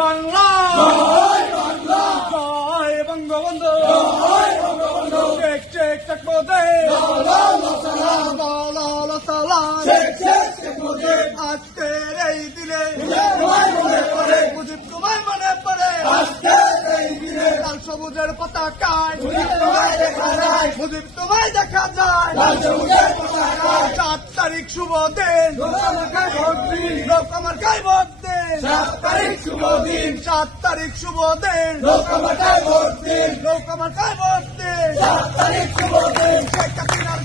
বাংলা জয় বাংলা জয় বঙ্গবন্ধু জয় Bangabandhu check check check মোদে Sheikh Mujib আজকের এই দিনে তোমায় মনে পড়ে মুজিব তোমায় মনে পড়ে আজকের এই দিনে লাল সবুজের পতাকায় মুজিব তোমায় দেখা যায় মুজিব তোমায় দেখা যায় লাল সবুজের পতাকায় 7 তারিখ শুভ দিন লোকমাকায় ভোট দিন লোকমার্কায় ভোট দিন 7 তারিখ শুভ দিন 7 তারিখ শুভ দিন লোকমাকায় ভোট দিন লোকমার্কায় ভোট দিন 7 তারিখ শুভ দিন শেখ হাসিনার